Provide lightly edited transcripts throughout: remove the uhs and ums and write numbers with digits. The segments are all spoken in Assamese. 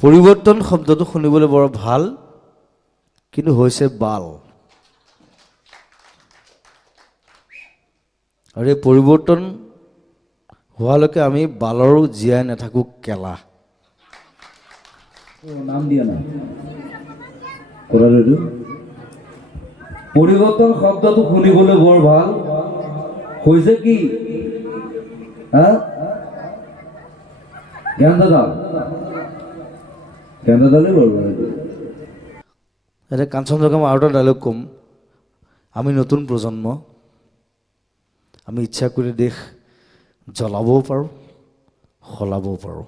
পৰিৱৰ্তন শব্দটো শুনিবলৈ বৰ ভাল, কিন্তু হৈছে বাল। আৰু এই পৰিৱৰ্তন হোৱালৈকে আমি বালৰো জীয়াই নাথাকোঁ কেলা। নাম দিয়া নাই কথাটো। পৰিৱৰ্তন শব্দটো শুনিবলৈ বৰ ভাল, হৈছে কি জ্ঞান দাদালে বৰ ভাল। এতিয়া কাঞ্চনজংঘা মই আৰু এটা ডাইলগ ক'ম। আমি নতুন প্ৰজন্ম, আমি ইচ্ছা কৰি দেশ জ্বলাবও পাৰোঁ, সলাবও পাৰোঁ।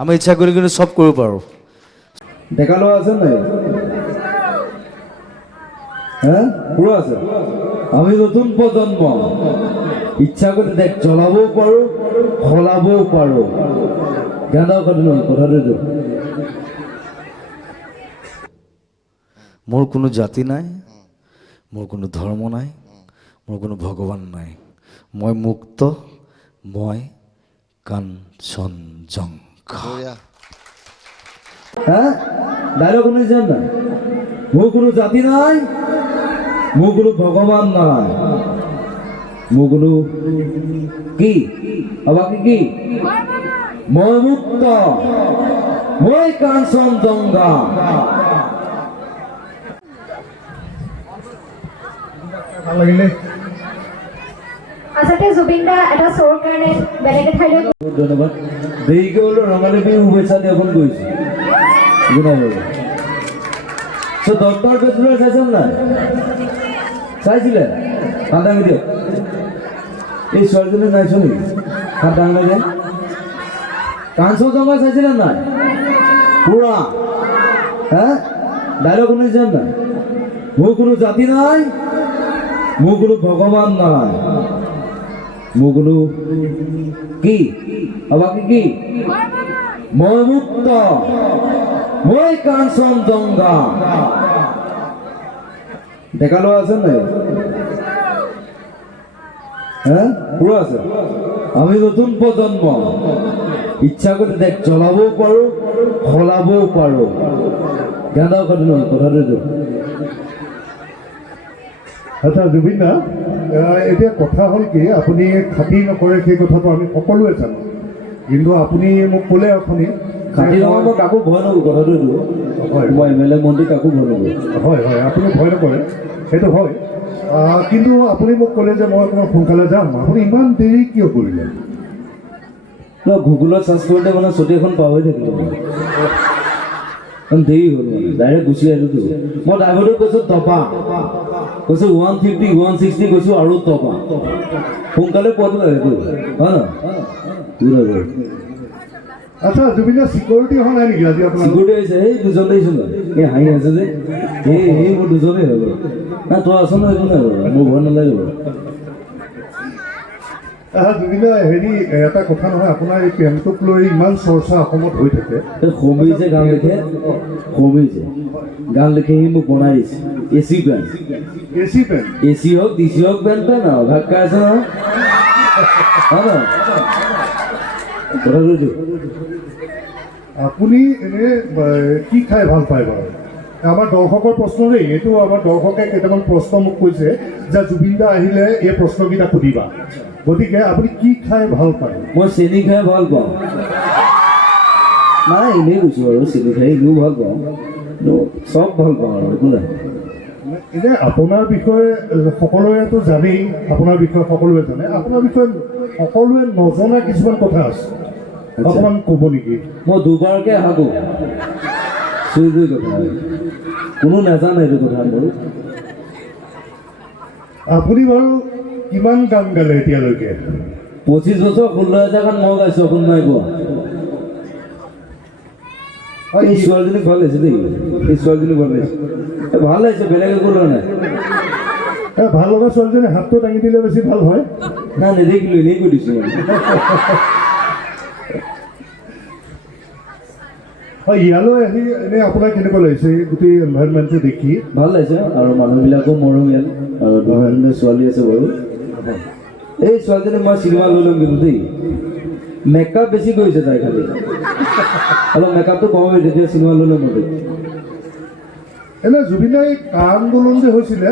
আমি ইচ্ছা কৰি কিন্তু চব কৰিব পাৰোঁ। ডেকা ল'ৰা আছে নাই? পুৰা আছে। আমি নতুন প্ৰজন্ম, ইচ্ছা কৰি দেশ জ্বলাবও পাৰোঁ, সলাবও পাৰোঁ। জ্ঞান কথাটো। মোৰ কোনো জাতি নাই, মোৰ কোনো ধৰ্ম নাই, মোৰ কোনো ভগৱান নাই। মই মুক্ত, মই কাঞ্চনজংঘা। ডাইলগ শুনিছে নাই? মোৰ কোনো জাতি নাই, মোৰ কোনো ভগৱান নাই, মোৰ কোনো কি বাকী কি? মই মুক্ত, মই কাঞ্চনজংঘা। ভাল লাগিলে। আচলতে জুবিন দা এটা শ্ব'ৰ কাৰণে বেলেগ এঠাইলৈ ধন্যবাদ। দেৰিকৈ হ'লেও ৰঙালী বিহু শুভেচ্ছা জ্ঞাপন কৰিছোঁ। ডক্টৰ বেজবৰুৱাই চাইছে নাই? চাইছিলে? হাত দাঙি দিয়ক। এই ছোৱালীজনী নাইছো নেকি? হাত দাঙি লাগে। কাঞ্চনজংঘা চাইছিলে নাই? পুৰা ডাইলগ শুনিছে নাই? মোৰ কোনো জাতি নাই, মোৰ কোনো ভগৱান নাই, মোৰ কোনো কি বাকী কি? মই মুক্ত, মই কাঞ্চনজংঘা। ডেকা ল'ৰা আছে নাই? পুৰা আছে। আমি নতুন প্ৰজন্ম, ইচ্ছা কৰি দেশ জ্বলাবও পাৰোঁ, সলাবও পাৰোঁ। জ্ঞান কথাটো। আচ্ছা জুবিন দা, এতিয়া কথা হ'ল কি, আপুনি খাতিৰ নকৰে সেই কথাটো আমি সকলোৱে জানো, কিন্তু আপুনি মোক ক'লে অথনি খাতি নহয়, মই কাকো ভয় নকৰোঁ। কথাটো এইটো হয়, মই MLA মন্ত্ৰী কাকো ভয় নকৰোঁ। হয় হয়, আপুনি ভয় নকৰে, সেইটো হয়। কিন্তু আপুনি মোক ক'লে যে মই অকণমান সোনকালে যাম, আপুনি ইমান দেৰি কিয় কৰিলে? গুগলত চাৰ্চ কৰোঁতে মানে ছটি এখন পাহৰি থাকিলোঁ মানে। দেৰি হ'ল মানে, ডাইৰেক্ট গুচি আহিলোঁ। মই ড্ৰাইভাৰটোক কৈছোঁ টপা, কৈছোঁ 150 160 কৈছোঁ আৰু টপা। সোনকালে পোৱাটো লাগেতো, হয় নহয়? আচ্ছা জুবিন দা, চিকিউৰিটি অহা নাই নেকি আজি আপোনাৰ? চিকিউৰিটি আহিছে, এই দুজন আহিছোঁ নাই, এই হাঁহি আছে যে, এই মোৰ দুজনেই হৈ গ'ল। নাই তই আছ নহয়, একো নাই বাৰু, মোৰ ভয় নালাগে বাৰু। জুবিন দা, হেৰি এটা কথা নহয়, আপোনাৰ এই পেণ্টটোক লৈ ইমান চৰ্চা অসমত হৈ থাকে। সমী যে গান লিখে, সমী যে গান লিখে, সি মোক বনাই দিছে AC pant. AC pant? AC হওক DC হওক পেণ্ট পেণ্ট আৰু ভাগ খাই আছে নহয়। আপুনি এনে কি খাই ভাল পায় বাৰু? আমাৰ দৰ্শকৰ প্ৰশ্ন দেই, এইটো আমাৰ দৰ্শকে কেইটামান প্ৰশ্ন মোক কৈছে যে জুবিন দা আহিলে এই প্ৰশ্নকেইটা সুধিবা, গতিকে আপুনি কি খাই ভাল পায়? মই চেনি খাই ভাল পাওঁ। নাই এনেই কৈছোঁ আৰু, চেনি খাই এনেও ভাল পাওঁ, চব ভাল পাওঁ আৰু একো নাই। এতিয়া আপোনাৰ বিষয়ে সকলোৱেতো জানেই, আপোনাৰ বিষয়ে সকলোৱে জানে, আপোনাৰ বিষয়ে সকলোৱে নজনা কিছুমান কথা আছে, অকণমান ক'ব নেকি? মই দুবাৰকৈ হাগো, চুই কথা কোনো নাজানে এইটো কথা মোৰ। আপুনি বাৰু কিমান গান গালে এতিয়ালৈকে? 25 বছৰ 16,000 গান মই গাইছোঁ, অকণ নাই কোৱা। এই ছোৱালীজনীক ভাল লাগিছে দেই, এই ছোৱালীজনীক ভাল লাগিছে, ভাল লাগিছে, বেলেগ একো লোৱা নাই। ভাল লগা ছোৱালীজনী হাতটো দাঙি দিলে বেছি ভাল হয়। নাই নেদেখিলোঁ, এনেই কৈ দিছোঁ মানে। ইয়ালৈ আহি এনেই আপোনাৰ কেনেকুৱা লাগিছে গোটেই এনভাইৰনমেণ্টটো দেখি? ভাল লাগিছে, আৰু মানুহবিলাকো মৰমীয়াল, আৰু দুজনী ছোৱালী আছে বাৰু। এই ছোৱালীজনী মই চিনেমা লৈ ল'ম কিন্তু দেই, মেকআপ বেছি কৰিছে তাই খালি অলপ মেকআপটো কম হৈ তেতিয়া চিনেমা ল'লে মতে এনে জুবিন দাই কা আন্দোলন যে হৈছিলে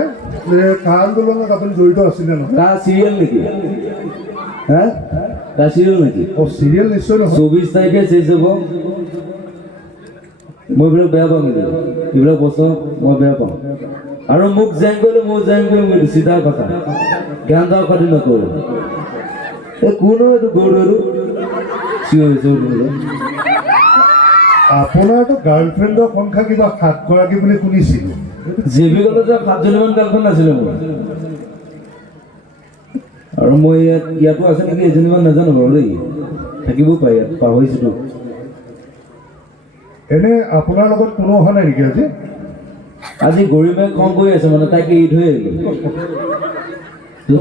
কা আন্দোলনত আপুনি জড়িত আছিলে নহয় তা চিৰিয়েল নেকি হা তা চিৰিয়েল নেকি চিৰিয়েল নিশ্চয় নহয় 24 তাৰিখে শেষ হ'ব মই এইবিলাক বেয়া পাওঁ কিন্তু এইবিলাক বস্তু মই বেয়া পাওঁ আৰু মোক জেং কৰিলে মই জেং কৰিম কিন্তু চিধা কথা জ্ঞান দাও খাতি নকৰোঁ এই কোনো এইটো গৰু চিঞৰ আপোনাৰতো গাৰ্লফ্ৰেণ্ডৰ সংখ্যা কিবা 7 গৰাকী বুলি শুনিছিলোঁ জেবি কলেজত 7জনীমান গাৰ্লফ্ৰেণ্ড আছিলে মোৰ আৰু মই ইয়াতো আছে নেকি এজনীমান নাজানো বাৰু দেই থাকিবও পাৰে ইয়াত পাহৰিছোতো এনে আপোনাৰ লগত কোনো অহা নাই নেকি আজি আজি গৰিমাই খং কৰি আছে মানে তাইক এৰি থৈ আহিলোঁ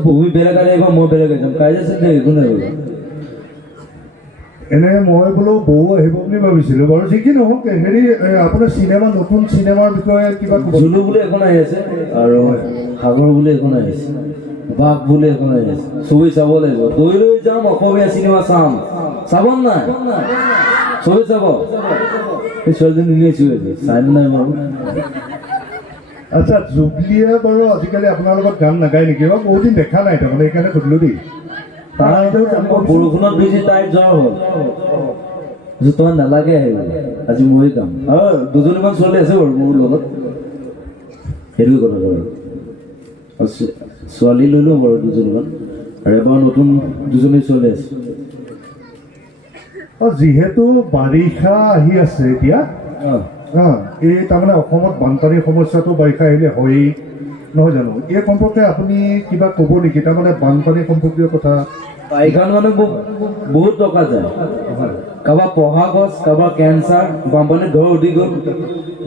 তুমি বেলেগ আহিব মই বেলেগ যাম কাইলৈ আছে দে একো নাই বাৰু এনে মই বোলো বৌ আহিব বুলি ভাবিছিলোঁ বাৰু যি কি নহওক হেৰি আপোনাৰ চিনেমা নতুন চিনেমাৰ বিষয়ে কিবা ক'ব জুলু বুলি এখন আহি আছে আৰু সাগৰ বুলি এখন আহি আছে বাঘ বুলি এখন আহি আছে চবেই চাব লাগিব দৈ লৈ যাম অসমীয়া চিনেমা চাম চাব নাই চবেই চাব এই ছোৱালীজনী উলিয়াইছোঁ আজি চাই নাই বাৰু আচ্ছা জুবলিয়ে বাৰু আজিকালি আপোনাৰ লগত গান নাগায় নেকি বাৰু বহুত দিন দেখা নাই তাৰমানে সেইকাৰণে সুধিলোঁ দেই তাই বৰষুণত ভিজি তাইৰ জ্বৰ হ'ল তই নালাগে আহিবলৈ আজি ময়ে কাম আৰু দুজনীমান ছোৱালী আছে বাৰু মোৰ লগত সেইটোৱে কথা বাৰু ছোৱালী লৈ লওঁ বাৰু দুজনীমান আৰু এবাৰ নতুন দুজনী ছোৱালী আছে যিহেতু বাৰিষা আহি আছে এতিয়া এই তাৰমানে অসমত বানপানীৰ সমস্যাটো বাৰিষা আহিলে হয়েই নহয় জানো এই সম্পৰ্কে আপুনি কিবা ক'ব নেকি তাৰমানে বানপানী সম্পৰ্কীয় কথা বাৰিষাত মানে বহুত টকা যায় কাৰোবাৰ পঢ়া গছ কাৰোবাৰ কেঞ্চাৰ বানপানীত ঘৰ উঠি গ'ল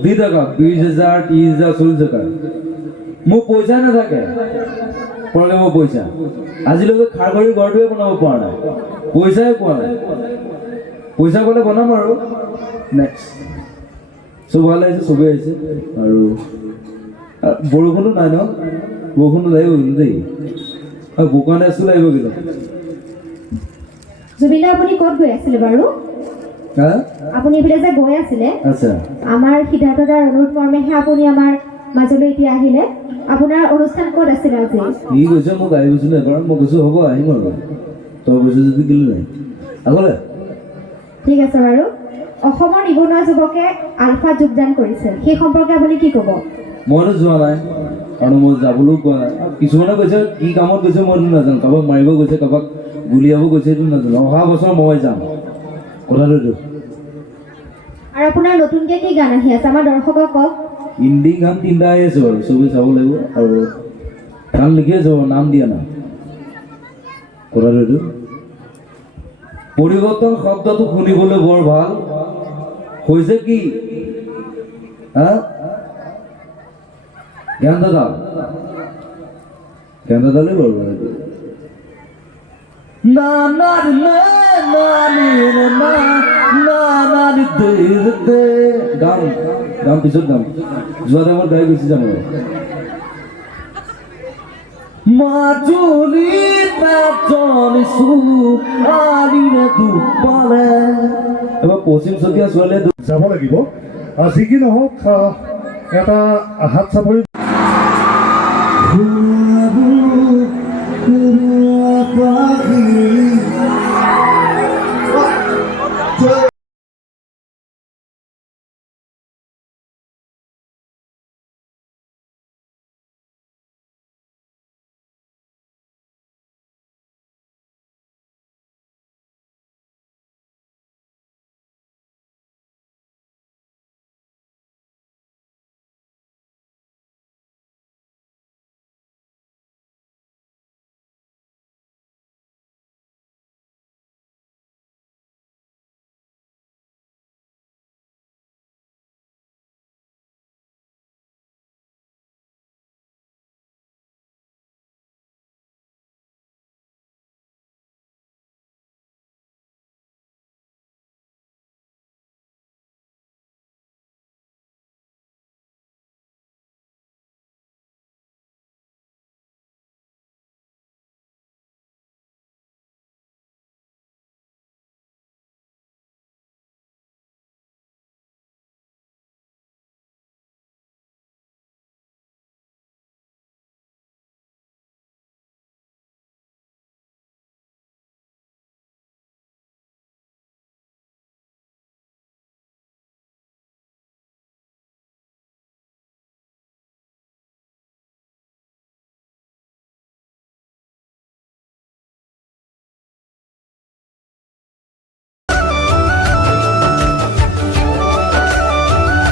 দি টকা 20,000 30,000 40,000 মোৰ পইচা নাথাকে পঢ়ালে মোৰ পইচা আজিলৈকে খাৰ কৰি ঘৰটোৱে বনাব পৰা নাই পইচাই পোৱা নাই পইচা পালে বনাম আৰু নেক্সট চব ভাল আহিছে চবেই আহিছে আৰু বৰষুণো নাই ন বৰষুণো লাগিব কিন্তু দেই আৰু বোকানে আছো লাগিব কিন্তু জুবিন দা আপুনি ক'ত গৈ আছিলে বাৰু হা আপুনি এইফালে যে গৈ আছিলে আচ্ছা আমাৰ সিদ্ধাৰ্থ দাৰ অনুৰোধ মৰ্মেহে আপুনি আমাৰ মাজলৈ এতিয়া আহিলে আপোনাৰ অনুষ্ঠান ক'ত আছিলে আজি কি কৈছে মোক আহিবচোন এবাৰ মই কৈছোঁ হ'ব আহিম আৰু তই কৈছোঁ যদি কিলো নাই আগলৈ ঠিক আছে বাৰু অসমৰ নিবনুৱা যুৱকে আলফাত যোগদান কৰিছে সেই সম্পৰ্কে আপুনি কি ক'ব মইতো যোৱা নাই আৰু মই যাবলৈও পোৱা নাই কিছুমানে কৈছে কি কামত গৈছে মইতো নাজানো কাৰোবাক মাৰিব গৈছে কাৰোবাক গুলিয়াব গৈছে সেইটো নাজানো অহা বছৰ মই যাম কথাটো এইটো আৰু আপোনাৰ নতুনকৈ কি গান আহি আছে আমাৰ দৰ্শকক কওক হিন্দী গান 3টা আহি আছে বাৰু চবেই চাব লাগিব আৰু গান লিখি আছে বাৰু নাম দিয়া নাই কথাটো এইটো পৰিৱৰ্তন শব্দটো শুনিবলৈ বৰ ভাল হৈছে কি হা জ্ঞান দাদালে বাৰু না না না না না না না দে গান গান পিছত গান যোৱা টাইমত গাই গুচি যাম আৰু মাজুলী জনিছো আলিৰে দুখ পালে এবাৰ পশ্চিম চকীয়া ছোৱালীয়ে যাব লাগিব যি কি নহওক এটা হাত চাপৰি